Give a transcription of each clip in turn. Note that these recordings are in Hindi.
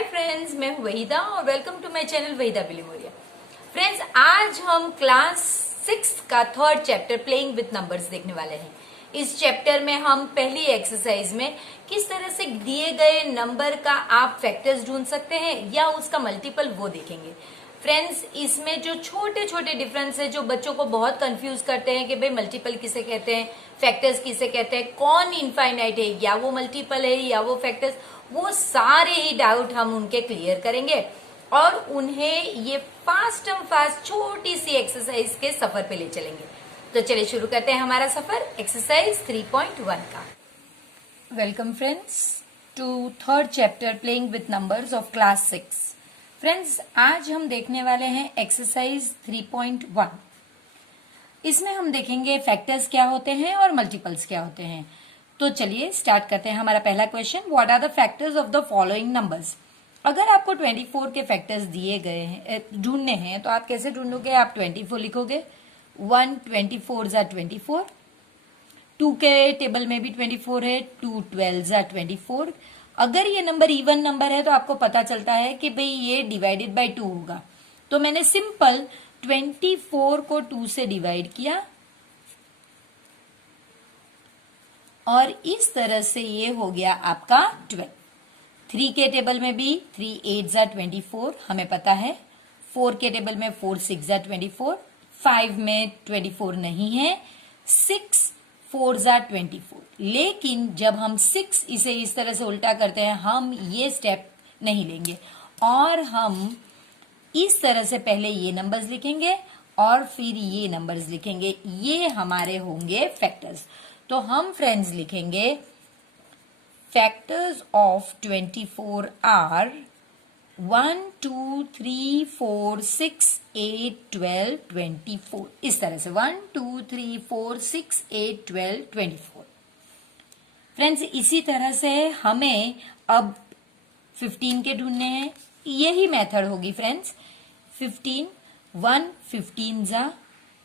हाय फ्रेंड्स, मैं हूं वहीदा और welcome to my channel Waheeda Bilimoria. Friends, आज हम क्लास 6 का third chapter playing with numbers देखने वाले हैं। इस चैप्टर में हम पहली एक्सरसाइज में किस तरह से दिए गए नंबर का आप फैक्टर्स ढूंढ सकते हैं या उसका मल्टीपल वो देखेंगे। फ्रेंड्स, इसमें जो छोटे छोटे डिफरेंस है जो बच्चों को बहुत कंफ्यूज करते हैं कि भाई मल्टीपल किसे कहते हैं, फैक्टर्स किसे कहते हैं, कौन इनफाइनाइट है, या वो मल्टीपल है या वो फैक्टर्स, वो सारे ही डाउट हम उनके क्लियर करेंगे और उन्हें ये फास्ट छोटी सी एक्सरसाइज के सफर पे ले चलेंगे। तो चलिए शुरू करते हैं हमारा सफर एक्सरसाइज 3.1 का। Welcome friends to third chapter playing with numbers of class 6। Friends, आज हम देखने वाले हैं एक्सरसाइज 3.1। इसमें हम देखेंगे फैक्टर्स क्या होते हैं और मल्टीपल्स क्या होते हैं। तो चलिए स्टार्ट करते हैं। हमारा पहला question, what are the factors of the following numbers. अगर आपको 24 के फैक्टर्स दिए गए हैं, ढूंढने हैं, तो आप कैसे ढूंढोगे? आप 24 लिखोगे। 1 24 जा 24, 2 के टेबल में भी 24 है, 2 12 जा 24। अगर ये नंबर इवन नंबर है तो आपको पता चलता है कि भाई ये डिवाइडेड बाय 2 होगा। तो मैंने सिंपल 24 को 2 से डिवाइड किया और इस तरह से ये हो गया आपका 12। 3 के टेबल में भी 3 8 जा 24 हमें पता है। 4 के टेबल में 4 6 जा 24, 5 में 24 नहीं है, 6 4 जा 24। लेकिन जब हम 6 इसे इस तरह से उल्टा करते हैं, हम ये स्टेप नहीं लेंगे और हम इस तरह से पहले ये नंबर्स लिखेंगे और फिर ये नंबर्स लिखेंगे। ये हमारे होंगे फैक्टर्स। तो हम फ्रेंड्स लिखेंगे फैक्टर्स ऑफ 24 आर 1 2 3 4 6 8 12 24। इस तरह से 1 2 3 4 6 8 12 24। फ्रेंड्स, इसी तरह से हमें अब 15 के ढूंढने हैं। यही मेथड होगी फ्रेंड्स। 15 1 15 जा,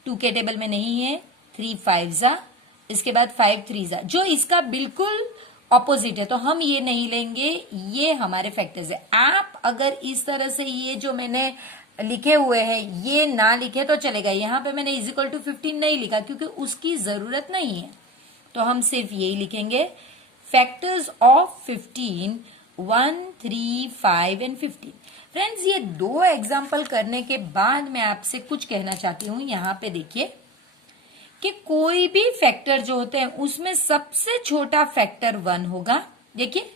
2 के टेबल में नहीं है, 3 5 जा, इसके बाद 5 3 जा, जो इसका बिल्कुल ऑपोजिट है तो हम ये नहीं लेंगे। ये हमारे फैक्टर्स है। आप अगर इस तरह से ये जो मैंने लिखे हुए हैं ये ना लिखे तो चलेगा। यहाँ पे मैंने इज इक्वल टू 15 नहीं लिखा क्योंकि उसकी जरूरत नहीं है। तो हम सिर्फ यही लिखेंगे फैक्टर्स ऑफ 15 1 3 5 एंड 15। फ्रेंड्स, ये दो एग्जाम्पल करने के बाद मैं आपसे कुछ कहना चाहती हूँ। यहाँ पे देखिए कि कोई भी फैक्टर जो होते हैं उसमें सबसे छोटा फैक्टर 1 होगा, देखिए,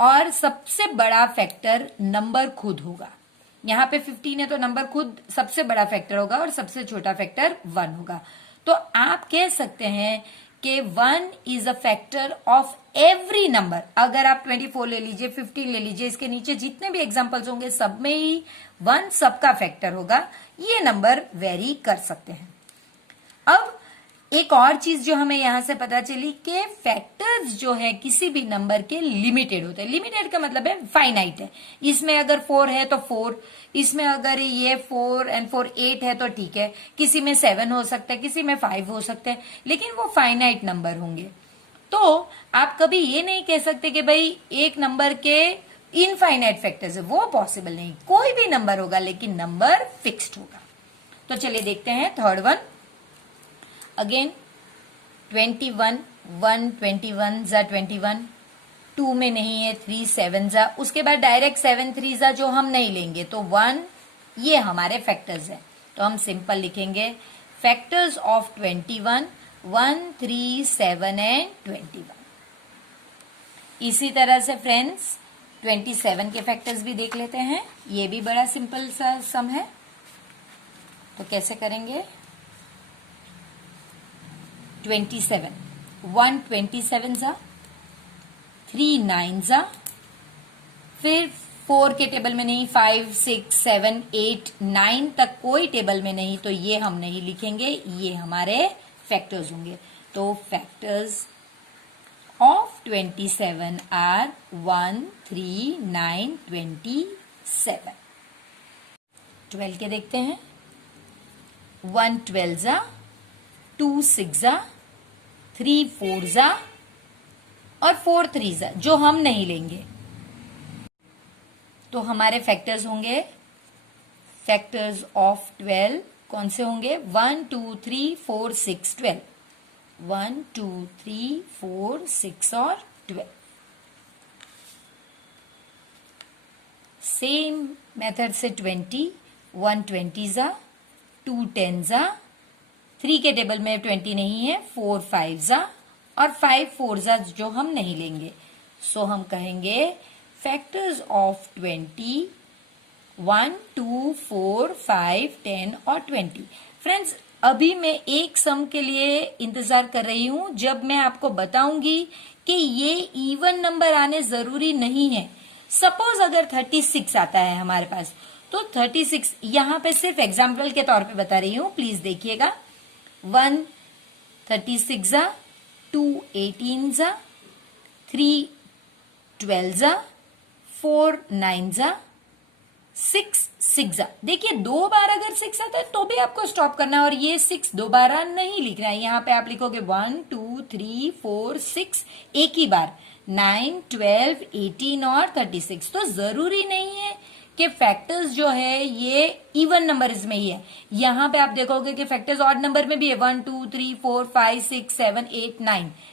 और सबसे बड़ा फैक्टर नंबर खुद होगा। यहाँ पे 15 है तो नंबर खुद सबसे बड़ा फैक्टर होगा और सबसे छोटा फैक्टर 1 होगा। तो आप कह सकते हैं कि 1 is a factor of every number. अगर आप 24 ले लीजिए, 15 ले लीजिए, इसके नीचे जितने भी एग्जाम्पल्स होंगे सब में ही 1 सबका फैक्टर होगा। ये नंबर वेरी कर सकते हैं। अब एक और चीज जो हमें यहां से पता चली कि फैक्टर्स जो है किसी भी नंबर के लिमिटेड होते हैं। लिमिटेड का मतलब है फाइनाइट है। इसमें अगर 4 है तो 4, इसमें अगर ये 4 and 4 8 है तो ठीक है, किसी में 7 हो सकता है, किसी में 5 हो सकता है, लेकिन वो फाइनाइट नंबर होंगे। तो आप कभी ये नहीं कह सकते कि भाई एक नंबर के इनफाइनाइट फैक्टर्स है, वो पॉसिबल नहीं। कोई भी नंबर होगा लेकिन नंबर फिक्स्ड होगा। तो चलिए देखते हैं थर्ड वन। अगेन 21 1 21 जा 21, 2 में नहीं है, 3 7 जा, उसके बाद डायरेक्ट 7 3 जा जो हम नहीं लेंगे तो 1, ये हमारे फैक्टर्स हैं। तो हम सिंपल लिखेंगे फैक्टर्स ऑफ 21 1 3 7 एंड 21। इसी तरह से फ्रेंड्स 27 के फैक्टर्स भी देख लेते हैं। ये भी बड़ा सिंपल सा सम है। तो कैसे करेंगे? 27 1 27 जा, 3 9 जा, फिर 4 के टेबल में नहीं, 5 6 7 8 9 तक कोई टेबल में नहीं, तो ये हम नहीं लिखेंगे, ये हमारे फैक्टर्स होंगे। तो फैक्टर्स ऑफ 27 आर 1 3 9 27। 12 के देखते हैं। 1 12 जा, 2 6 जा, 3 4 जा और 4 3 जा, जो हम नहीं लेंगे। तो हमारे फैक्टर्स होंगे, फैक्टर्स ऑफ 12 कौन से होंगे? 1 2 3 4 6 12, 1 2 3 4 6 और 12। सेम मेथड से 20, 1 20 जा, 2 10 जा, 3 के टेबल में 20 नहीं है, 4 5 जा और 5 4 जा जो हम नहीं लेंगे। सो हम कहेंगे फैक्टर्स ऑफ 20 1 2 4 5 10 और 20। फ्रेंड्स अभी मैं एक सम के लिए इंतजार कर रही हूं जब मैं आपको बताऊंगी कि ये इवन नंबर आने जरूरी नहीं है। सपोज अगर 36 आता है हमारे पास, तो 36 यहां पे सिर्फ एग्जाम्पल के तौर पे बता रही हूं, प्लीज देखिएगा। 1 36 जा, 2 18 जा, 3 12 जा, 4 9 जा, 6 6 जा। देखिए 2 बार अगर 6 आता है तो भी आपको स्टॉप करना है और ये 6 दोबारा नहीं लिखना है। यहां पे आप लिखोगे 1 2 3 4 6 एक ही बार, 9 12 18 और 36। तो जरूरी नहीं है कि फैक्टर्स जो है ये इवन नंबर्स में ही है। यहां पे आप देखोगे कि फैक्टर्स ऑड नंबर में भी है, 1 2 3 4 5 6 7 8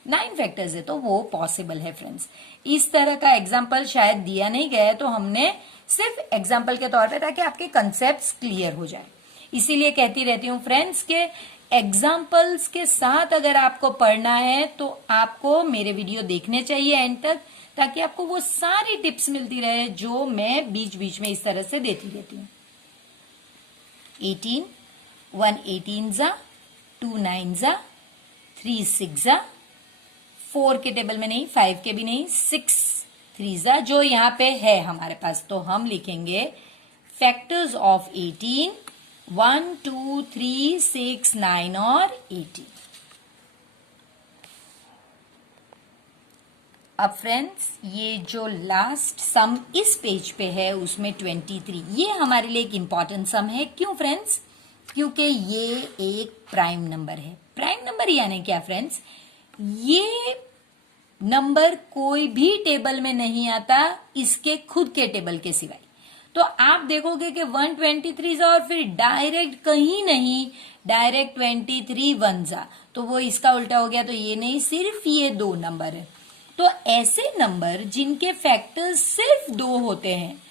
9 फैक्टर्स है, तो वो पॉसिबल है फ्रेंड्स। इस तरह का एग्जाम्पल शायद दिया नहीं गया है, तो हमने सिर्फ एग्जाम्पल के तौर पे, ताकि आपके कंसेप्ट क्लियर हो जाए। इसीलिए कहती रहती हूँ फ्रेंड्स के एग्जाम्पल्स के साथ अगर आपको पढ़ना है तो आपको मेरे वीडियो देखने चाहिए एंड तक, ताकि आपको वो सारी टिप्स मिलती रहे जो मैं बीच बीच में इस तरह से देती रहती हूँ। 18 1 18 जा, 2 9 जा, 3 6 जा, 4 के टेबल में नहीं, 5 के भी नहीं, 6 3 जा जो यहाँ पे है हमारे पास। तो हम लिखेंगे फैक्टर्स ऑफ 18 1 2 3 6 9 और 18। अब फ्रेंड्स ये जो लास्ट सम इस पेज पे है उसमें 23, ये हमारे लिए एक इंपॉर्टेंट सम है। क्यों फ्रेंड्स? क्योंकि ये एक प्राइम नंबर है। प्राइम नंबर यानी क्या फ्रेंड्स? ये नंबर कोई भी टेबल में नहीं आता इसके खुद के टेबल के सिवाय। तो आप देखोगे कि 123 जा और फिर डायरेक्ट कहीं नहीं, डायरेक्ट 23 1 जा, तो वो इसका उल्टा हो गया। तो ये नहीं, सिर्फ ये 2 नंबर है। तो ऐसे नंबर जिनके फैक्टर्स सिर्फ 2 होते हैं,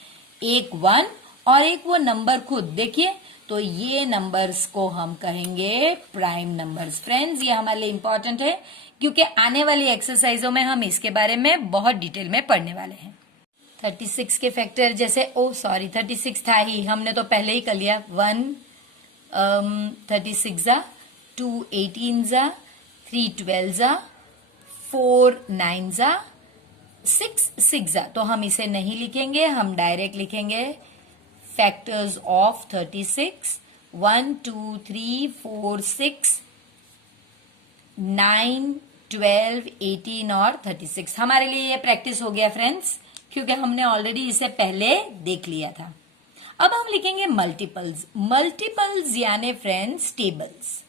एक 1 और एक वो नंबर खुद, देखिए, तो ये नंबर्स को हम कहेंगे प्राइम नंबर्स। फ्रेंड्स ये हमारे लिए इंपॉर्टेंट है क्योंकि आने वाली एक्सरसाइजों में हम इसके बारे में बहुत डिटेल में पढ़ने वाले हैं। 36 के फैक्टर जैसे, 36 था ही, हमने तो पहले ही कर लिया। 1 36 जा, 2 18 जा, 3 12 जा, 4 9 जा, 6 6 जा। तो हम इसे नहीं लिखेंगे, हम डायरेक्ट लिखेंगे फैक्टर्स ऑफ 36 1 2 3 4 6 9 12 18 और 36। हमारे लिए ये प्रैक्टिस हो गया फ्रेंड्स, क्योंकि हमने ऑलरेडी इसे पहले देख लिया था। अब हम लिखेंगे मल्टीपल्स। मल्टीपल्स यानी फ्रेंड्स टेबल्स।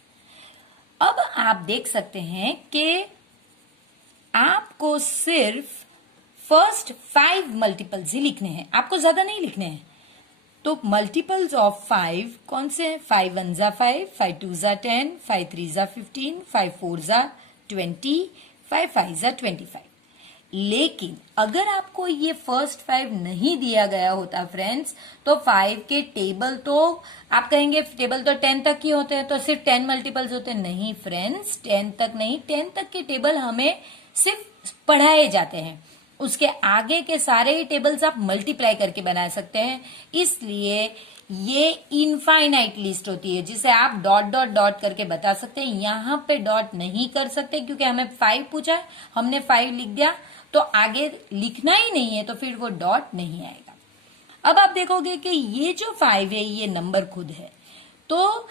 अब आप देख सकते हैं कि आपको सिर्फ फर्स्ट 5 मल्टीपल्स ही लिखने हैं, आपको ज्यादा नहीं लिखने हैं। तो मल्टीपल्स ऑफ 5 कौन से हैं? 5 1 जा 5, 5 2 जा 10, 5 3 जा 15, 5 4 जा 20, 5 5 जा 25। लेकिन अगर आपको ये फर्स्ट 5 नहीं दिया गया होता फ्रेंड्स, तो 5 के टेबल तो आप कहेंगे टेबल तो 10 तक ही होते हैं, तो सिर्फ 10 मल्टीपल्स होते हैं। नहीं फ्रेंड्स, 10 तक नहीं, 10 तक के टेबल हमें सिर्फ पढ़ाए जाते हैं। उसके आगे के सारे ही टेबल्स आप मल्टीप्लाई करके बना सकते हैं। इसलिए ये इनफाइनाइट लिस्ट होती है जिसे आप डॉट डॉट डॉट करके बता सकते हैं। यहां पे डॉट नहीं कर सकते क्योंकि हमें 5 पूछा है, हमने 5 लिख दिया, तो आगे लिखना ही नहीं है, तो फिर वो डॉट नहीं आएगा। अब आप देखोगे कि ये जो 5 है ये नंबर खुद है। तो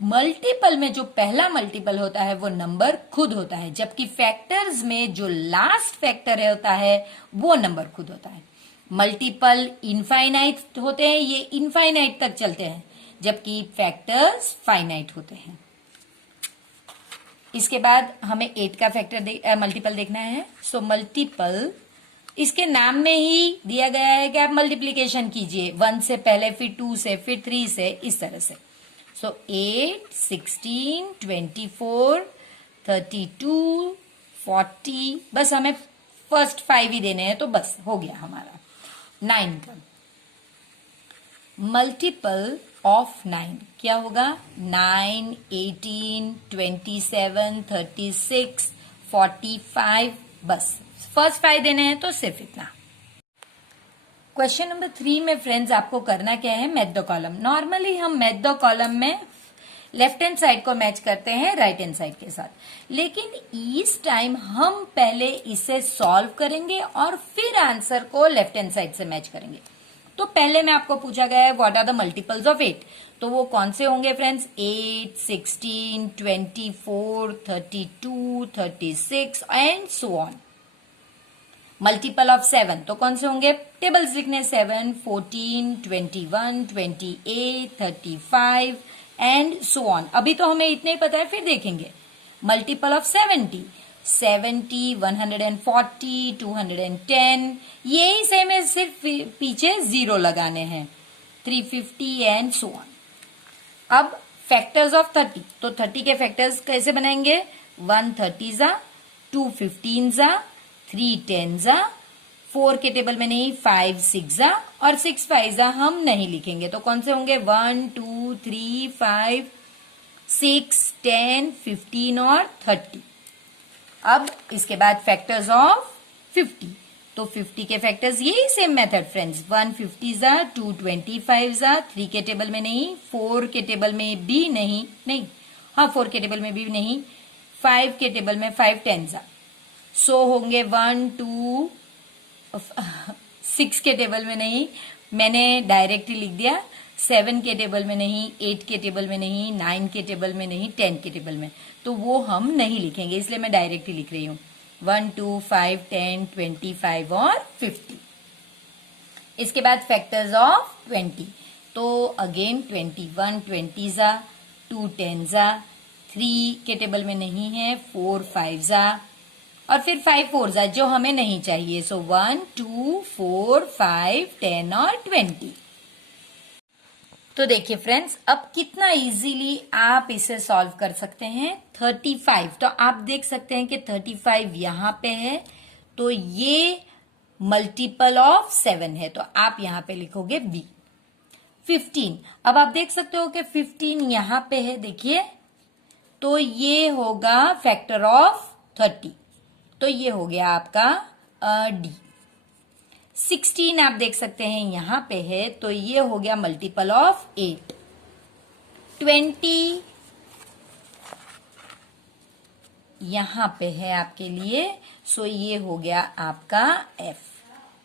मल्टीपल में जो पहला मल्टीपल होता है वो नंबर खुद होता है, जबकि फैक्टर्स में जो लास्ट फैक्टर होता है वो नंबर खुद होता है। मल्टीपल इनफाइनाइट होते हैं, ये इनफाइनाइट तक चलते हैं, जबकि फैक्टर्स फाइनाइट होते हैं। इसके बाद हमें 8 का फैक्टर मल्टीपल देखना है। सो मल्टीपल इसके नाम में ही दिया गया है कि आप मल्टीप्लीकेशन कीजिए, 1 से पहले, फिर 2 से, फिर 3 से, इस तरह से। सो 8, 16, 24, 32, 40, बस हमें फर्स्ट 5 ही देने हैं तो बस हो गया हमारा 9 का। मल्टीपल ऑफ 9 क्या होगा? 9, 18, 27, 36, 45, बस फर्स्ट 5 देने हैं तो सिर्फ इतना। क्वेश्चन नंबर 3 में फ्रेंड्स आपको करना क्या है? Match the column. नॉर्मली हम मैच द कॉलम में लेफ्ट हैंड साइड को मैच करते हैं राइट हैंड साइड के साथ, लेकिन इस टाइम हम पहले इसे सॉल्व करेंगे और फिर आंसर को लेफ्ट हैंड साइड से मैच करेंगे। तो पहले में आपको पूछा गया है what are the multiples of 8, तो वो कौन से होंगे friends? 8, 16, 24, 32, 36 and so on. Multiple of 7 तो कौन से होंगे? टेबल्स लिखने, 7, 14, 21, 28, 35 एंड सो ऑन। अभी तो हमें इतने ही पता है, फिर देखेंगे। मल्टीपल ऑफ 70, 140, 210, यही सेम है, सिर्फ पीछे 0 लगाने हैं, 350 एंड सो ऑन। अब फैक्टर्स ऑफ 30, तो 30 के फैक्टर्स कैसे बनाएंगे? 1 30 जा, 2 15 जा, 3 10 जा, 4 के टेबल में नहीं, 5 6 जा, और 6 5 जा हम नहीं लिखेंगे, तो कौन से होंगे? 1 2 3 5 6 10 15 और 30। अब इसके बाद फैक्टर्स ऑफ 50, तो 50 के फैक्टर्स यही सेम मेथड फ्रेंड्स, 1 50 जा, 2 25 जा, 3 के टेबल में नहीं, 4 के टेबल में भी नहीं, हाँ 4 के टेबल में भी नहीं, 5 के टेबल में 5 10 जा, सो होंगे 1 2 6 के टेबल में नहीं, मैंने डायरेक्टली लिख दिया, 7 के टेबल में नहीं, 8 के टेबल में नहीं, 9 के टेबल में नहीं, 10 के टेबल में, तो वो हम नहीं लिखेंगे, इसलिए मैं डायरेक्टली लिख रही हूँ 1 2 5 10 25 और 50। इसके बाद फैक्टर्स ऑफ 20, तो अगेन 21 20 जा, 2 10 जा, 3 के टेबल में नहीं है, 4 5 जा, और फिर 5 4 जा जो हमें नहीं चाहिए, सो 1 2 4 5 10 और 20। तो देखिए फ्रेंड्स, अब कितना इजीली आप इसे सॉल्व कर सकते हैं। 35, तो आप देख सकते हैं कि 35 यहां पे है, तो ये मल्टीपल ऑफ 7 है, तो आप यहां पे लिखोगे बी। 15, अब आप देख सकते हो कि 15 यहां पे है, देखिए, तो ये होगा फैक्टर ऑफ 30, तो ये हो गया आपका डी। 16 आप देख सकते हैं यहां पे है, तो ये हो गया मल्टीपल ऑफ 8। 20 यहां पे है आपके लिए, सो ये हो गया आपका एफ,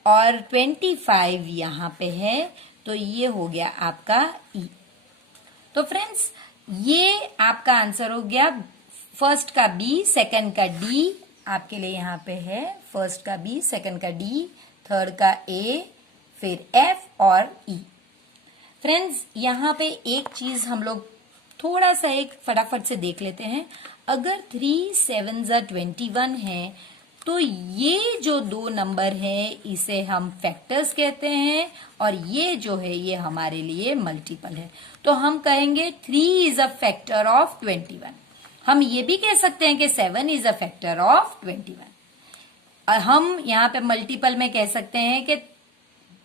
और 25 यहां पे है, तो ये हो गया आपका ई। तो फ्रेंड्स, ये आपका आंसर हो गया, फर्स्ट का बी, सेकंड का डी आपके लिए यहां पे है, फर्स्ट का बी, सेकंड का डी, थर्ड का ए, फिर एफ और ई। फ्रेंड्स, यहां पे एक चीज हम लोग थोड़ा सा एक फटाफट से देख लेते हैं। अगर 3 7 21 है, तो ये जो दो नंबर है इसे हम फैक्टर्स कहते हैं, और ये जो है ये हमारे लिए मल्टीपल है, तो हम कहेंगे 3 इज अ फैक्टर ऑफ 21। हम ये भी कह सकते हैं कि 7 इज अ फैक्टर ऑफ 21। और हम यहाँ पे मल्टीपल में कह सकते हैं कि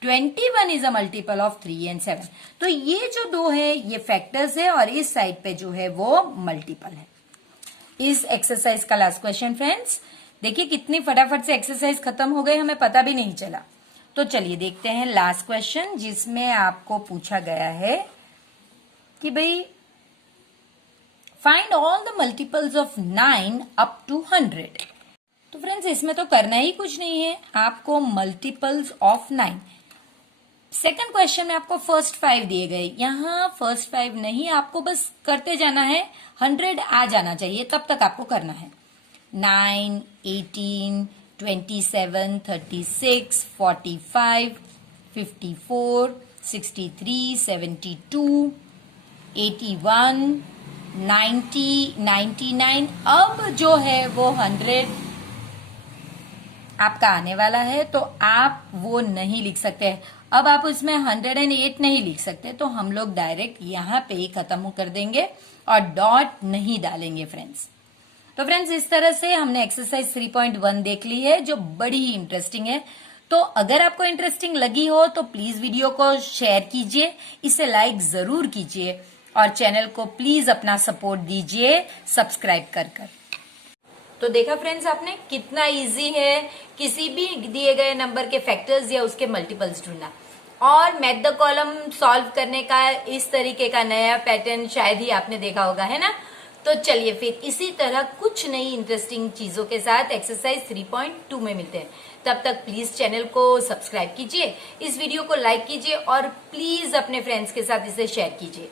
21 is a multiple of 3 and 7। तो ये जो दो है ये फैक्टर्स है, और इस साइड पे जो है वो मल्टीपल है। इस एक्सरसाइज का लास्ट क्वेश्चन फ्रेंड्स, देखिए कितनी फटाफट से एक्सरसाइज खत्म हो गई, हमें पता भी नहीं चला। तो चलिए देखते हैं लास्ट क्वेश्चन, जिसमें आपको पूछा गया है कि भाई find all the multiples of 9 up to 100। तो फ्रेंड्स, इसमें तो करना ही कुछ नहीं है, आपको मल्टीपल्स ऑफ 9। सेकंड क्वेश्चन में आपको फर्स्ट 5 दिए गए, यहां फर्स्ट 5 नहीं, आपको बस करते जाना है, 100 आ जाना चाहिए, तब तक आपको करना है। 9 18 27 36 45 54 63 72 81 90 99। अब जो है वो 100 आपका आने वाला है तो आप वो नहीं लिख सकते हैं। अब आप उसमें 108 नहीं लिख सकते, तो हम लोग डायरेक्ट यहाँ पे ही खत्म कर देंगे और डॉट नहीं डालेंगे फ्रेंड्स। तो फ्रेंड्स इस तरह से हमने एक्सरसाइज 3.1 देख ली है, जो बड़ी ही इंटरेस्टिंग है। तो अगर आपको इंटरेस्टिंग लगी हो तो प्लीज वीडियो को शेयर कीजिए, इसे लाइक जरूर कीजिए और चैनल को प्लीज अपना सपोर्ट दीजिए सब्सक्राइब कर। तो देखा फ्रेंड्स आपने कितना इजी है किसी भी दिए गए नंबर के फैक्टर्स या उसके मल्टीपल्स ढूंढना। और मैथ द कॉलम सॉल्व करने का इस तरीके का नया पैटर्न शायद ही आपने देखा होगा, है ना। तो चलिए फिर इसी तरह कुछ नई इंटरेस्टिंग चीजों के साथ एक्सरसाइज 3.2 में मिलते हैं। तब तक प्लीज चैनल को सब्सक्राइब कीजिए, इस वीडियो को लाइक कीजिए और प्लीज अपने फ्रेंड्स के साथ इसे शेयर कीजिए।